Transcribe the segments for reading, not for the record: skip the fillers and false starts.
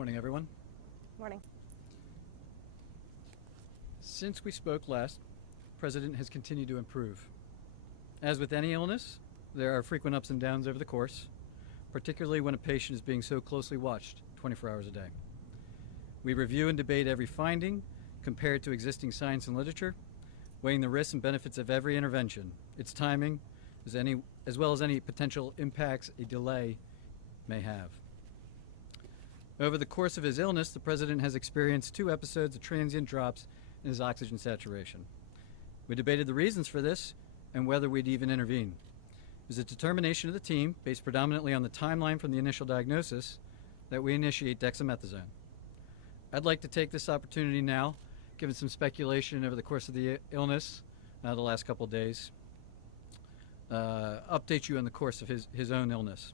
Morning, everyone. Morning. Since we spoke last, the President has continued to improve. As with any illness, there are frequent ups and downs over the course, particularly when a patient is being so closely watched 24 hours a day. We review and debate every finding, compared to existing science and literature, weighing the risks and benefits of every intervention, its timing, as well as any potential impacts a delay may have. Over the course of his illness, the President has experienced 2 episodes of transient drops in his oxygen saturation. We debated the reasons for this and whether we'd even intervene. It was a determination of the team, based predominantly on the timeline from the initial diagnosis, that we initiate dexamethasone. I'd like to take this opportunity now, given some speculation over the course of the illness, the last couple of days, update you on the course of his own illness.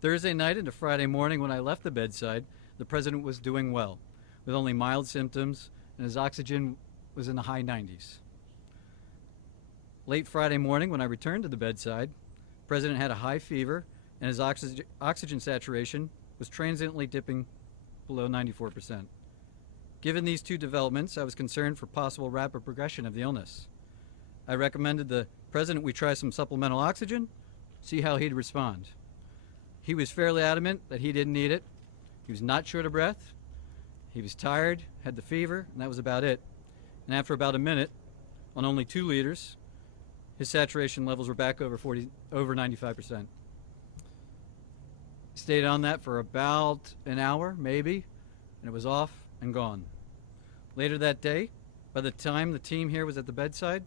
Thursday night into Friday morning when I left the bedside, the President was doing well, with only mild symptoms, and his oxygen was in the high 90s. Late Friday morning when I returned to the bedside, the President had a high fever, and his oxygen saturation was transiently dipping below 94%. Given these 2 developments, I was concerned for possible rapid progression of the illness. I recommended the President we try some supplemental oxygen, see how he'd respond. He was fairly adamant that he didn't need it. He was not short of breath. He was tired, had the fever, and that was about it. And after about a minute, on only 2 liters, his saturation levels were back over 95%. Stayed on that for about an hour, maybe, and it was off and gone. Later that day, by the time the team here was at the bedside,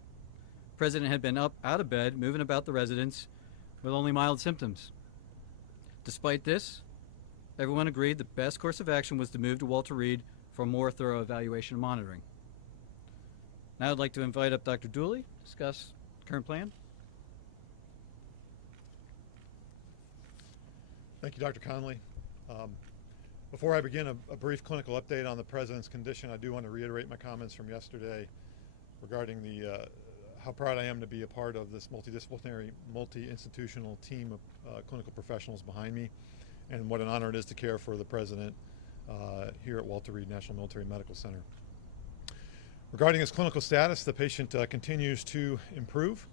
the President had been up out of bed, moving about the residence with only mild symptoms. Despite this, everyone agreed the best course of action was to move to Walter Reed for more thorough evaluation and monitoring. Now I'd like to invite up Dr. Dooley to discuss the current plan. Thank you, Dr. Conley. Before I begin a brief clinical update on the President's condition, I do want to reiterate my comments from yesterday regarding how proud I am to be a part of this multidisciplinary, multi-institutional team of clinical professionals behind me, and what an honor it is to care for the President here at Walter Reed National Military Medical Center. Regarding his clinical status, the patient continues to improve.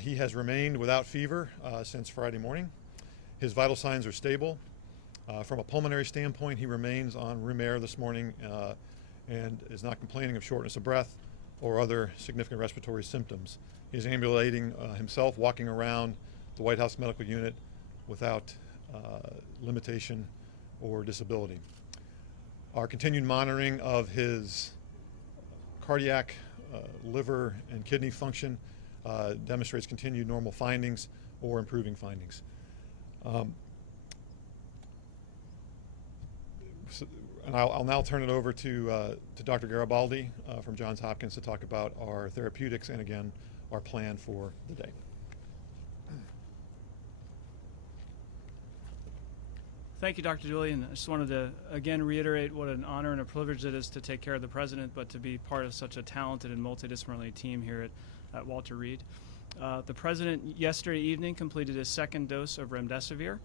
He has remained without fever since Friday morning. His vital signs are stable. From a pulmonary standpoint, he remains on room air this morning and is not complaining of shortness of breath or other significant respiratory symptoms. He's ambulating himself, walking around the White House Medical Unit without limitation or disability. Our continued monitoring of his cardiac, liver, and kidney function demonstrates continued normal findings or improving findings. And I'll now turn it over to Dr. Garibaldi from Johns Hopkins to talk about our therapeutics and, again, our plan for the day. Thank you, Dr. Dooley, and I just wanted to again reiterate what an honor and a privilege it is to take care of the President, but to be part of such a talented and multidisciplinary team here at Walter Reed. The President yesterday evening completed his 2nd dose of remdesivir.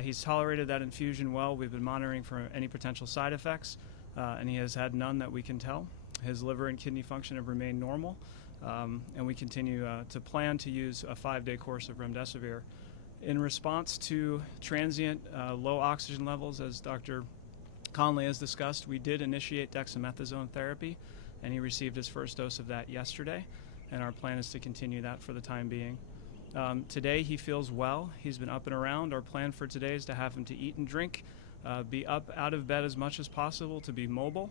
He's tolerated that infusion well. We've been monitoring for any potential side effects, and he has had none that we can tell. His liver and kidney function have remained normal, and we continue to plan to use a 5-day course of remdesivir. In response to transient low oxygen levels, as Dr. Conley has discussed, we did initiate dexamethasone therapy, and he received his first dose of that yesterday, and our plan is to continue that for the time being. Today he feels well. He's been up and around. Our plan for today is to have him to eat and drink, be up out of bed as much as possible, to be mobile.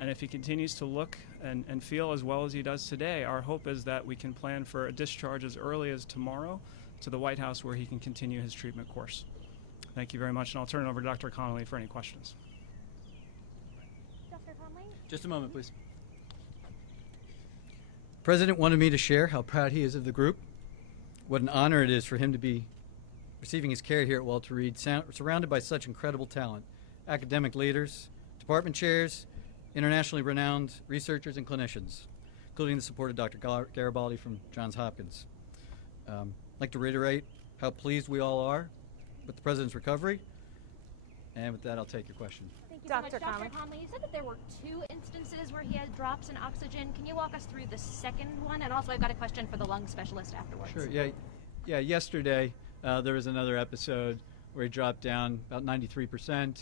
And if he continues to look and feel as well as he does today, our hope is that we can plan for a discharge as early as tomorrow to the White House, where he can continue his treatment course. Thank you very much, and I'll turn it over to Dr. Conley for any questions. Dr. Conley? Just a moment, please. The President wanted me to share how proud he is of the group, what an honor it is for him to be receiving his care here at Walter Reed, surrounded by such incredible talent, academic leaders, department chairs, internationally renowned researchers and clinicians, including the support of Dr. Garibaldi from Johns Hopkins. I'd like to reiterate how pleased we all are with the President's recovery And with that, I'll take your question. Thank you so much. Dr. Dr. Conley. Conley, you said that there were 2 instances where he had drops in oxygen. Can you walk us through the second one? And also, I've got a question for the lung specialist afterwards. Sure. Yeah. Yesterday, there was another episode where he dropped down about 93%.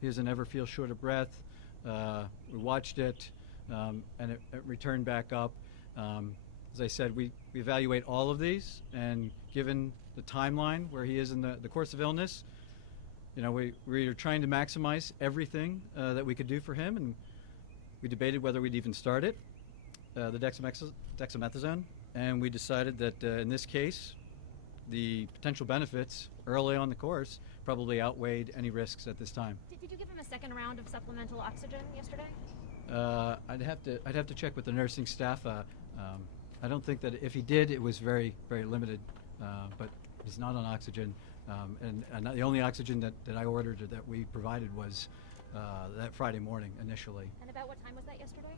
He doesn't ever feel short of breath. We watched it, and it returned back up. As I said, we evaluate all of these, and given the timeline where he is in the course of illness, we are trying to maximize everything that we could do for him, and we debated whether we'd even start it, the dexamethasone, and we decided that in this case, the potential benefits early on the course probably outweighed any risks at this time. Did you give him a second round of supplemental oxygen yesterday? I'd have to check with the nursing staff. I don't think that if he did, it was very, very limited, but he's not on oxygen. And the only oxygen that I ordered or that we provided was that Friday morning initially. And about what time was that yesterday?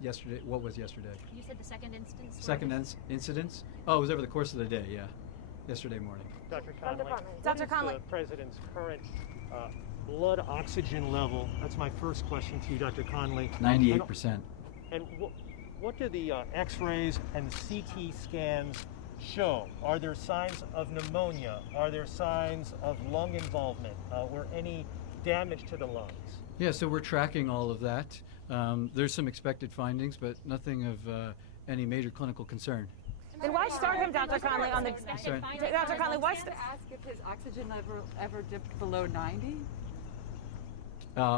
Yesterday, what was yesterday? You said the second instance. Second incidence? Oh, it was over the course of the day, yeah. Yesterday morning. Dr. Conley. Dr. Conley. What is the president's current blood oxygen level? That's my first question to you, Dr. Conley. 98%. And what do the X-rays and the CT scans show? Are there signs of pneumonia? Are there signs of lung involvement or any damage to the lungs? Yeah, so we're tracking all of that. There's some expected findings, but nothing of any major clinical concern. Then why start him, Dr. Conley, on the... Sorry. Dr. Conley, why... To ask if his oxygen level ever dipped below 90?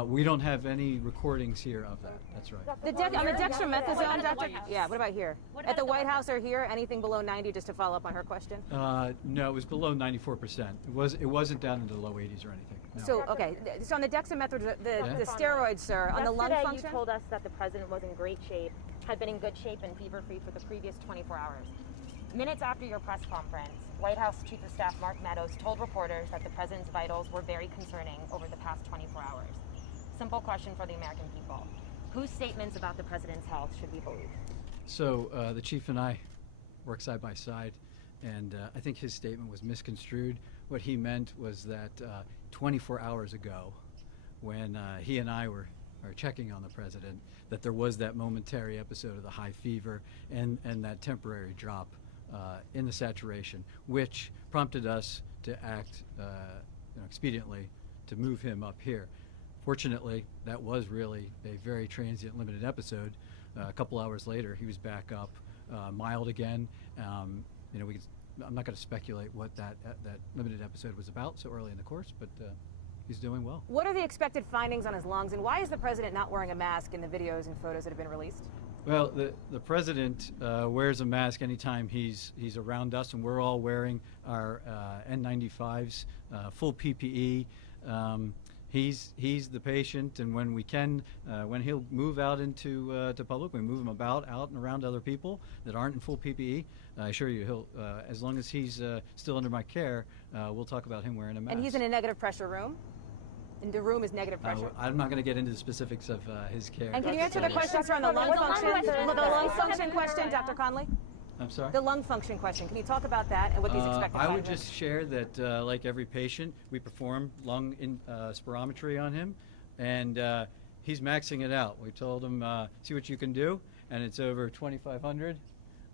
We don't have any recordings here of that. That's right. On the dexamethasone, What about at the Dr. White House? Yeah, what about here? What At about the at the White White House or here, anything below 90, just to follow up on her question? No, it was below 94%. It wasn't down into the low 80s or anything. No. So, okay, so on the dexamethasone, the steroids, sir, on the lung Yesterday, function? you told us that the president was in great shape, had been in good shape and fever-free for the previous 24 hours. Minutes after your press conference, White House Chief of Staff Mark Meadows told reporters that the president's vitals were very concerning over the past 24 hours. Simple question for the American people. Whose statements about the president's health should we believe? So the chief and I work side by side, and I think his statement was misconstrued. What he meant was that 24 hours ago, when he and I were checking on the president, that there was that momentary episode of the high fever and that temporary drop in the saturation, which prompted us to act expediently to move him up here. Fortunately, that was really a very transient, limited episode. A couple hours later, he was back up, mild again. I'm not going to speculate what that limited episode was about so early in the course, but he's doing well. What are the expected findings on his lungs, and why is the president not wearing a mask in the videos and photos that have been released? Well, the president wears a mask anytime he's around us, and we're all wearing our N95s, full PPE. He's the patient, and when we can, when he'll move out into to public, we move him out and around other people that aren't in full PPE. I assure you, he'll as long as he's still under my care, we'll talk about him wearing a mask. And he's in a negative pressure room? And the room is negative pressure? I'm not going to get into the specifics of his care. And can you answer the question, sir, on the lung function? The lung function question, Dr. Conley? I'm sorry? The lung function question. Can you talk about that and what these expected I would findings? just share that, like every patient, we perform lung spirometry on him, and he's maxing it out. We told him, see what you can do, and it's over 2,500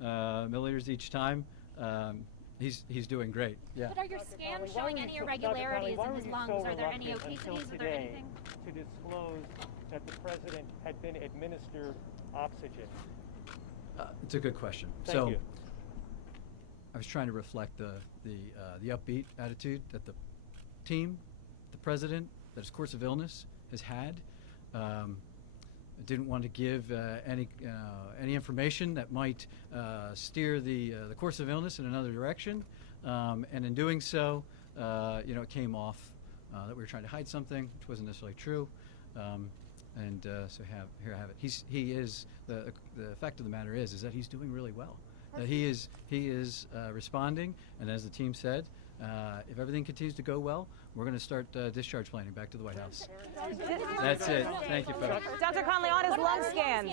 milliliters each time. He's doing great. Yeah. But are your scans showing any irregularities in his lungs? Are there any obesities? Are there anything? To disclose that the president had been administered oxygen. It's a good question. Thank you. I was trying to reflect the upbeat attitude that the team, the president, that his course of illness has had. I didn't want to give any information that might steer the course of illness in another direction, and in doing so, it came off that we were trying to hide something, which wasn't necessarily true. So here I have it. He is the fact of the matter is that he's doing really well. That he is responding, and as the team said, if everything continues to go well, we're going to start discharge planning back to the White House. That's it. Thank you, folks. Dr. Conley, on his What lung about his scans.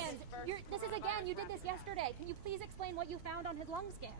This is again, you did this yesterday. Can you please explain what you found on his lung scans?